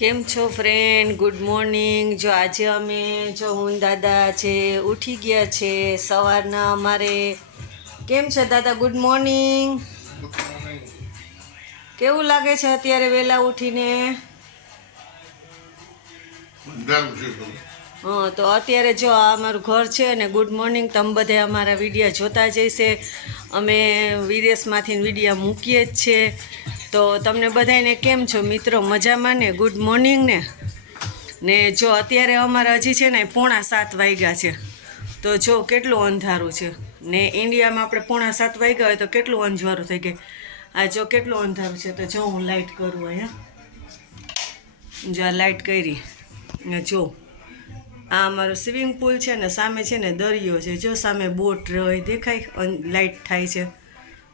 કેમ છો friend? Good morning. જો આજે અમે હું દાદા છે ઉઠી ગયા છે સવારના. અમારે કેમ છે દાદા? Good morning. કેવું લાગે છે અત્યારે વહેલા ઉઠીને? હા, તો અત્યારે જો આ અમારું ઘર છે અને ગુડ મોર્નિંગ. તમે બધા અમારા વિડીયો જોતા જઈશે. અમે વિદેશમાંથી વિડીયો મૂકીએ જ છે. તો તમને બધાને કેમ છો મિત્રો? મજામાં ને? ગુડ મોર્નિંગ ને જો અત્યારે અમારે હજી છે ને 6:45 વાગ્યા છે. તો જો કેટલું અંધારું છે ને ઇન્ડિયામાં આપણે 6:45 વાગ્યા હોય તો કેટલું અંજવાળું થઈ ગયું. આ જો કેટલું અંધારું છે. તો જો હું લાઇટ કરું અહીંયા. જો આ લાઇટ કરી ને જો આ અમારો સ્વિમિંગ પુલ છે ને સામે છે ને દરિયો છે. જો સામે બોટ રહી દેખાય, લાઇટ થાય છે.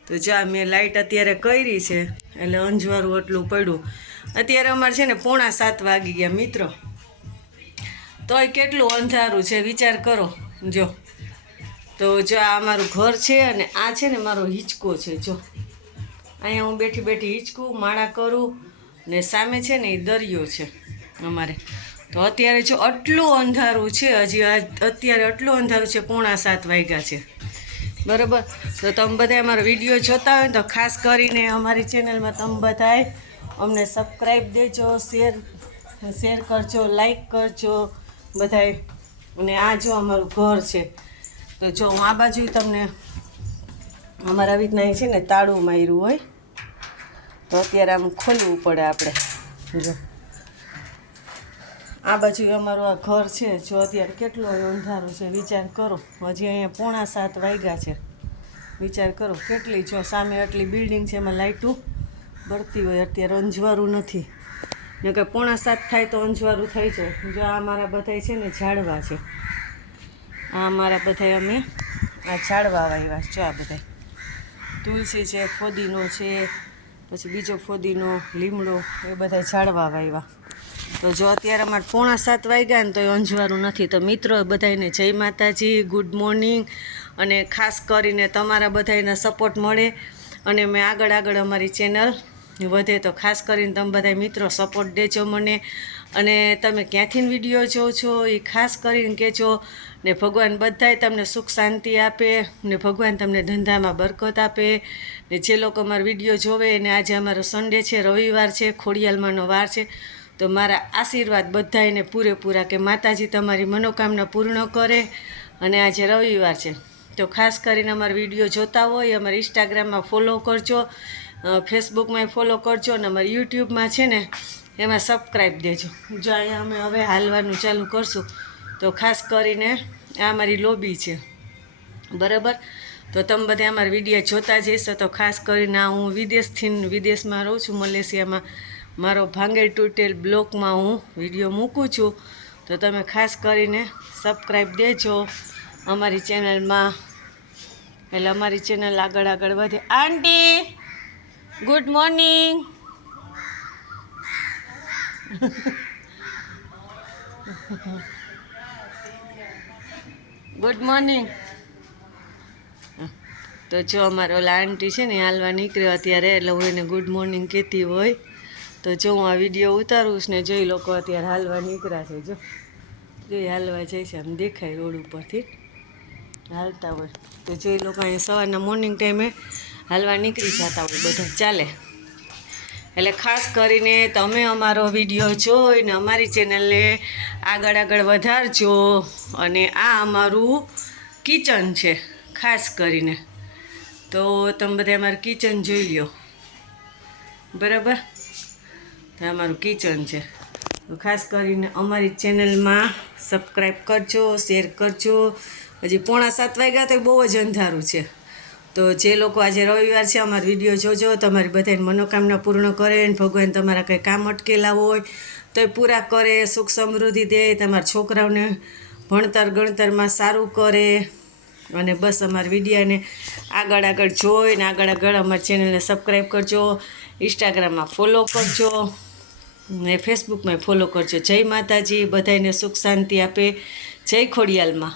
તો જો મેં લાઇટ અત્યારે કરી છે એટલે અંજવાળું એટલું પડ્યું. અત્યારે અમારે છે ને 6:45 વાગી ગયા મિત્રો. તોય કેટલું અંધારું છે વિચાર કરો. જો તો જો આ અમારું ઘર છે અને આ છે ને મારો હિંચકો છે. જો અહીંયા હું બેઠી બેઠી હિંચકું માળા કરું ને સામે છે ને એ દરિયો છે અમારે. તો અત્યારે જો આટલું અંધારું છે, હજી અત્યારે આટલું અંધારું છે, 6:45 વાગ્યા છે બરાબર. તો તમે બધા અમારો વિડીયો જોતા હોય તો ખાસ કરીને અમારી ચેનલમાં તમે બધાય અમને સબસ્ક્રાઈબ દેજો, શેર કરજો, લાઈક કરજો બધાય. અને આ જો અમારું ઘર છે. તો જો હું આ બાજુ તમને અમારા આવી રીતના છે ને તાળું માર્યું હોય તો અત્યારે આમ ખોલવું પડે આપણે. જો આ બાજુ અમારું આ ઘર છે. જો અત્યારે કેટલું અંધારું છે વિચાર કરો. હજી અહીંયા 6:45 વાગ્યા છે. વિચાર કરો કેટલી જો સામે આટલી બિલ્ડિંગ છે એમાં લાઇટું બળતી હોય. અત્યારે અંજવાળું નથી ને કે 6:45 થાય તો અંજવાળું થઈ જાય. જો આ અમારા બધાય છે ને ઝાડવા છે. આ અમારા બધાય અમે આ ઝાડવા વાવ્યા. જો આ બધાય તુલસી છે, ફોદીનો છે, પછી બીજો ફોદીનો, લીમડો, એ બધા ઝાડવા વાવ્યા. તો જો અત્યારે અમારે 6:45 વાગ્યા ને તો એ અંજવાળું નથી. તો મિત્રો બધાને જય માતાજી, ગુડ મોર્નિંગ. અને ખાસ કરીને તમારા બધાના સપોર્ટ મળે અને મેં આગળ અમારી ચેનલ વધે. તો ખાસ કરીને તમે બધા મિત્રો સપોર્ટ દેજો મને. અને તમે ક્યાંથી વિડીયો જોવો છો એ ખાસ કરીને કહેજો. ને ભગવાન બધાય તમને સુખ શાંતિ આપે ને ભગવાન તમને ધંધામાં બરકત આપે. ને જે લોકો અમારો વિડીયો જોવે અને આજે અમારો સન્ડે છે, રવિવાર છે, ખોડિયાલમાંનો વાર છે, તો મારા આશીર્વાદ બધાને પૂરેપૂરા કે માતાજી તમારી મનોકામના પૂર્ણ કરે. અને આજે રવિવાર છે તો ખાસ કરીને અમારા વિડીયો જોતા હોય અમારા ઇન્સ્ટાગ્રામમાં ફોલો કરજો, ફેસબુકમાં ફોલો કરજો અને અમારા યુટ્યુબમાં છે ને એમાં સબસ્ક્રાઈબ દેજો. જો અહીંયા અમે હવે હાલવાનું ચાલુ કરશું. તો ખાસ કરીને આ અમારી લોબી છે બરાબર. તો તમે બધા અમારા વિડીયો જોતા જઈશો. તો ખાસ કરીને હું વિદેશમાં રહું છું, મલેશિયામાં. મારો ભાંગેલ તૂટેલ બ્લોગમાં હું વિડીયો મૂકું છું. તો તમે ખાસ કરીને સબસ્ક્રાઈબ દેજો અમારી ચેનલમાં. એટલે અમારી ચેનલ આગળ વધે. આંટી ગુડ મોર્નિંગ. Good morning. તો જો અમારો ઓલા આંટી છે ને હાલવા નીકળ્યો અત્યારે એટલે હું એને ગુડ મોર્નિંગ કહેતી હોય. તો જો હું આ વિડીયો ઉતારું છું ને જોઈ લોકો અત્યારે હાલવા નીકળ્યા છે. જો હાલવા જાય છે, આમ દેખાય રોડ ઉપરથી હાલતા હોય. તો જોઈ લોકો અહીંયા સવારના મોર્નિંગ ટાઈમે હાલવા નીકળી જતા હોય બધા ચાલે. એટલે ખાસ કરીને તમે અમારો વિડીયો જોઈને અમારી ચેનલને આગળ વધારજો. અને આ અમારું કિચન છે ખાસ કરીને. તો તમે બધા અમારું કિચન જોઈ લો બરાબર. તો અમારું કિચન છે. તો ખાસ કરીને અમારી ચેનલમાં સબસ્ક્રાઈબ કરજો, શેર કરજો. હજી 6:45 વાગ્યા તો બહુ જ અંધારું છે. તો જે લોકો આજે રવિવાર છે અમારો વિડીયો જોજો. તમારી બધાની મનોકામના પૂર્ણ કરે અને ભગવાન તમારા કંઈ કામ અટકેલા હોય તો એ પૂરા કરે, સુખ સમૃદ્ધિ દે, તમારા છોકરાઓને ભણતર ગણતરમાં સારું કરે. અને બસ અમારા વિડીયાને આગળ જોઈને આગળ અમારી ચેનલને સબસ્ક્રાઈબ કરજો, ઇન્સ્ટાગ્રામમાં ફોલો કરજો ને ફેસબુકમાં ફોલો કરજો. જય માતાજી, બધાને સુખ શાંતિ આપે. જય ખોડિયાલમાં.